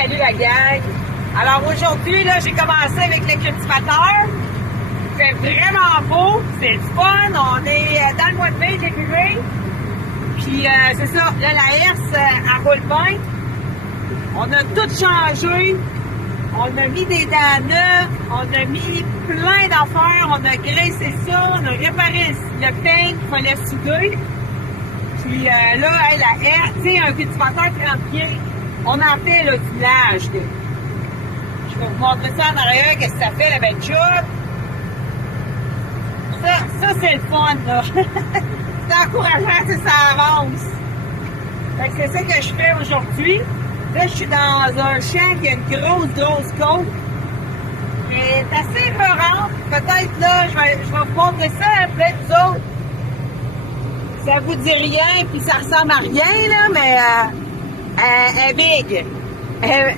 Salut la gang! Alors aujourd'hui, là, j'ai commencé avec le cultivateur. C'est vraiment beau, c'est le fun. On est dans le mois de mai, début. Puis c'est ça, là, la herse, elle roule bien. On a tout changé. On a mis des dents neuves, on a mis plein d'affaires, on a graissé ça, on a réparé le peigne qu'il fallait souder. Puis là, hey, la herse, tu sais, un cultivateur 30 pieds, on en fait là, du village. Je vais vous montrer ça en arrière, qu'est-ce que ça fait, la belle job. Ça c'est le fun, là. C'est encourageant que ça avance. Fait que c'est ça que je fais aujourd'hui. Là, je suis dans un champ qui a une grosse côte. Mais c'est assez épeurant. Peut-être, là, je vais vous montrer ça après vous autres. Ça vous dit rien, puis ça ressemble à rien, là, mais elle est big. Elle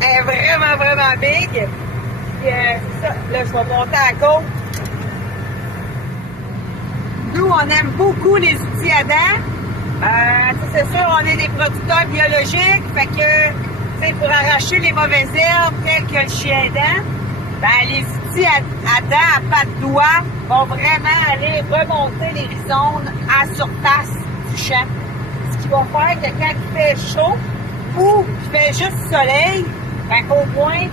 est vraiment big. Puis, ça, là, je vais monter à la côte. Nous, on aime beaucoup les outils à dents. C'est sûr, on est des producteurs biologiques, fait que, pour arracher les mauvaises herbes, telles que le chien dent, ben, les outils à dents, à pattes doigts, vont vraiment aller remonter les rhizomes à la surface du champ. Ce qui va faire que quand il fait chaud ou qu'il fait juste soleil, ben, qu'au moins,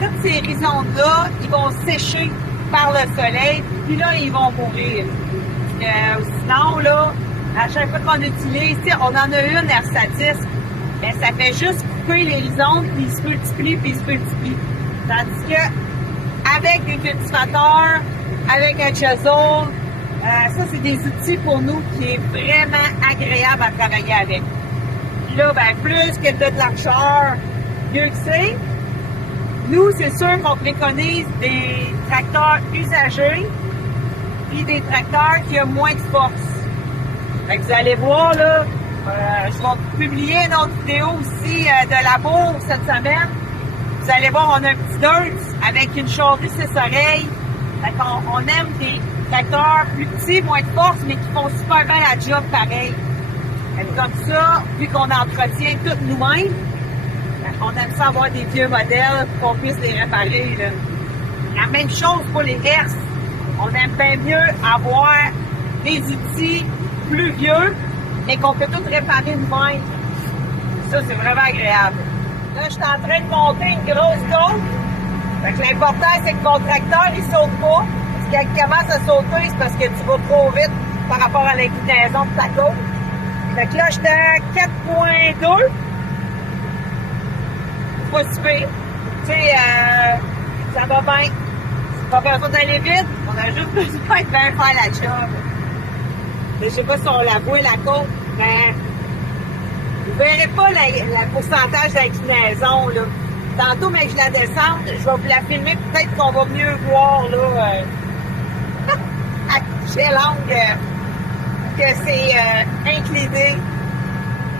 tous ces rhizomes-là, ils vont sécher par le soleil, puis là, ils vont mourir. Sinon, là, à chaque fois qu'on utilise, on en a une Ersatis, mais ça fait juste couper les rhizomes, puis ils se multiplient. Tandis que, avec des cultivateurs, avec un chisel, ça, c'est des outils pour nous qui est vraiment agréable à travailler avec. Puis là, ben, plus que de largeur, mieux que c'est. Nous, c'est sûr qu'on préconise des tracteurs usagés, puis des tracteurs qui ont moins de force. Fait que vous allez voir, là, je vais publier une autre vidéo aussi de labour cette semaine. Vous allez voir, on a un petit dirt avec une charrue 6 oreilles. Fait qu'on aime des tracteurs plus petits, moins de force, mais qui font super bien la job pareil. Fait que comme ça, vu qu'on entretient tout nous-mêmes, on aime ça avoir des vieux modèles pour qu'on puisse les réparer. Là. La même chose pour les herses. On aime bien mieux avoir des outils plus vieux, mais qu'on peut tout réparer nous-mêmes. Ça, c'est vraiment agréable. Là, je suis en train de monter une grosse côte. Fait que l'important, c'est que mon tracteur, il saute pas. Parce que quand il commence à sauter, c'est parce que tu vas trop vite par rapport à l'inclinaison de ta côte. Fait que là, j'étais à 4.2. C'est pas super. Tu sais, ça va bien. Pas besoin d'aller vite. On a juste besoin de bien faire la job. Je sais pas si on la voit, la côte, mais vous verrez pas le pourcentage d'inclinaison, là. Tantôt, mais je la descends, je vais vous la filmer, peut-être qu'on va mieux voir, là, à quel angle que c'est incliné.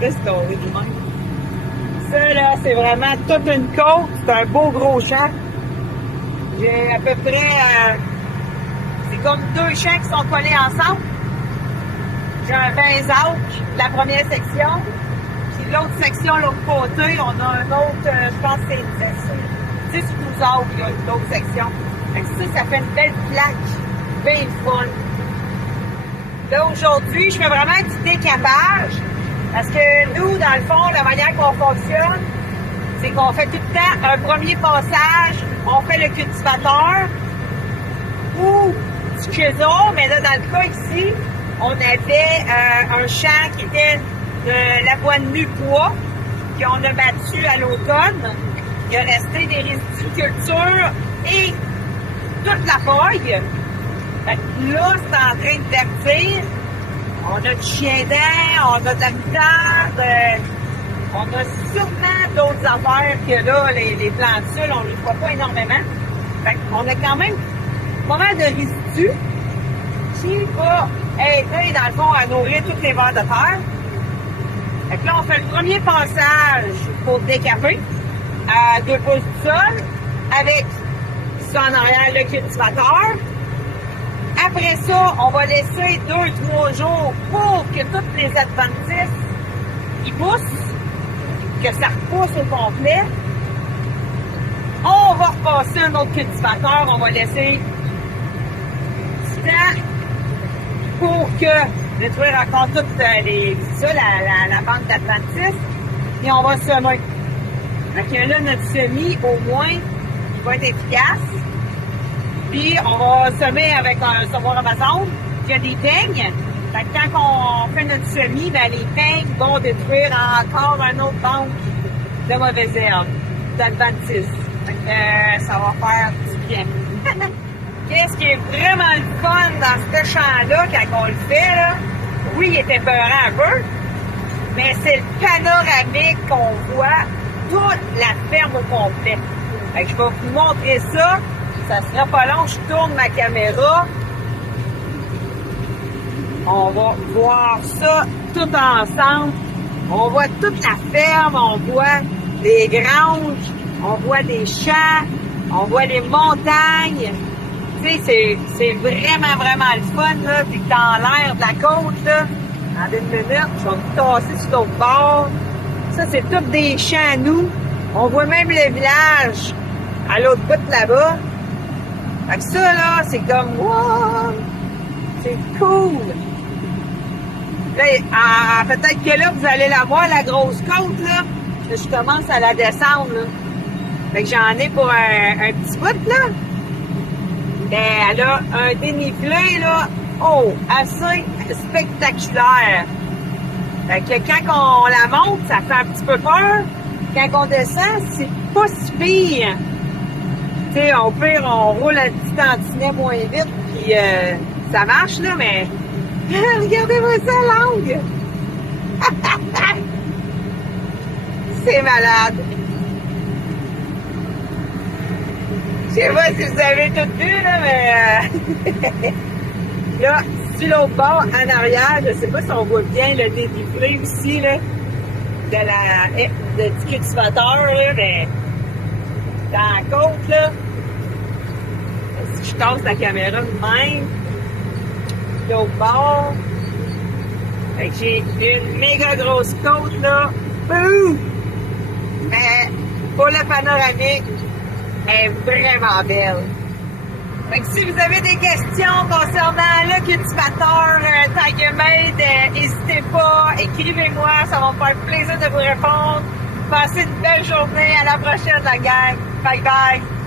Qu'est-ce qu'on est? Ça, là, c'est vraiment toute une côte, c'est un beau gros champ. J'ai à peu près, c'est comme 2 champs qui sont collés ensemble. J'ai un 20 acres, la première section. Puis l'autre section, l'autre côté, on a un autre, je pense que c'est 10 ou 12 acres, il y a une autre section. Fait que ça fait une belle plaque, bien fun. Là, aujourd'hui, je fais vraiment du décapage. Parce que nous, dans le fond, la manière qu'on fonctionne, c'est qu'on fait tout le temps un premier passage, on fait le cultivateur ou du chisel, mais là, dans le cas ici, on avait un champ qui était de l'avoine nu-pois, qu'on a battu à l'automne. Il a resté des résidus de culture et toute la feuille. Fait que là, c'est en train de verdir. On a du chien dent, on a de la moutarde, on a sûrement d'autres affaires que là, les plantules, on ne les voit pas énormément. Fait qu'on a quand même pas mal de résidus qui va aider, dans le fond, à nourrir toutes les vers de terre. Fait que là, on fait le premier passage pour décaper à 2 pouces du sol avec ça en arrière le cultivateur. Après ça, on va laisser 2-3 jours pour que toutes les adventices ils poussent. que ça repousse au complet. On va repasser un autre cultivateur. On va laisser du temps pour que détruire encore toute la bande d'Atlantis. Et on va semer. Donc là, notre semis, au moins, va être efficace. Puis, on va semer avec un semoir Amazon. Il y a des peignes. Fait que quand on fait notre semis, ben, les peignes vont détruire encore un autre banque de mauvaises herbes, d'Atlantis. Fait que ça va faire du bien. Qu'est-ce qui est vraiment le fun dans ce champ-là, quand on le fait, là? Oui, il était peurant un peu, mais c'est le panoramique qu'on voit toute la ferme au complet. Fait que je vais vous montrer ça. Ça sera pas long, je tourne ma caméra. On va voir ça tout ensemble. On voit toute la ferme, on voit les granges, on voit des champs, on voit les montagnes. Tu sais, c'est vraiment, vraiment le fun, là. Puis dans l'air de la côte, là, en une minute, je vais me tasser sur l'autre bord. Ça, c'est tous des champs à nous. On voit même le village à l'autre bout là-bas. Fait que ça, là, c'est comme, wow! C'est cool! Là, peut-être que là, vous allez la voir, la grosse côte, là. Je commence à la descendre, là. Fait que j'en ai pour un petit bout, là. Ben, elle a un dénivelé, là, assez spectaculaire. Fait que quand on la monte, ça fait un petit peu peur. Quand on descend, c'est pas si pire. Tu sais, au pire, on roule un petit tantinet moins vite, puis ça marche, là, mais regardez-moi ça, langue! C'est malade! Je sais pas si vous avez tout vu, là, mais là, sur l'autre bord, en arrière, je sais pas si on voit bien le dénivelé aussi, là, du cultivateur, là, mais dans la côte, là, si je tasse la caméra de même, l'autre bord, fait que j'ai une méga grosse côte, là, boum! Mais, pour le panoramique, elle est vraiment belle. Fait que si vous avez des questions concernant le cultivateur TigerMade, n'hésitez pas, écrivez-moi, ça va me faire plaisir de vous répondre. Passez une belle journée, à la prochaine la gang. Bye bye!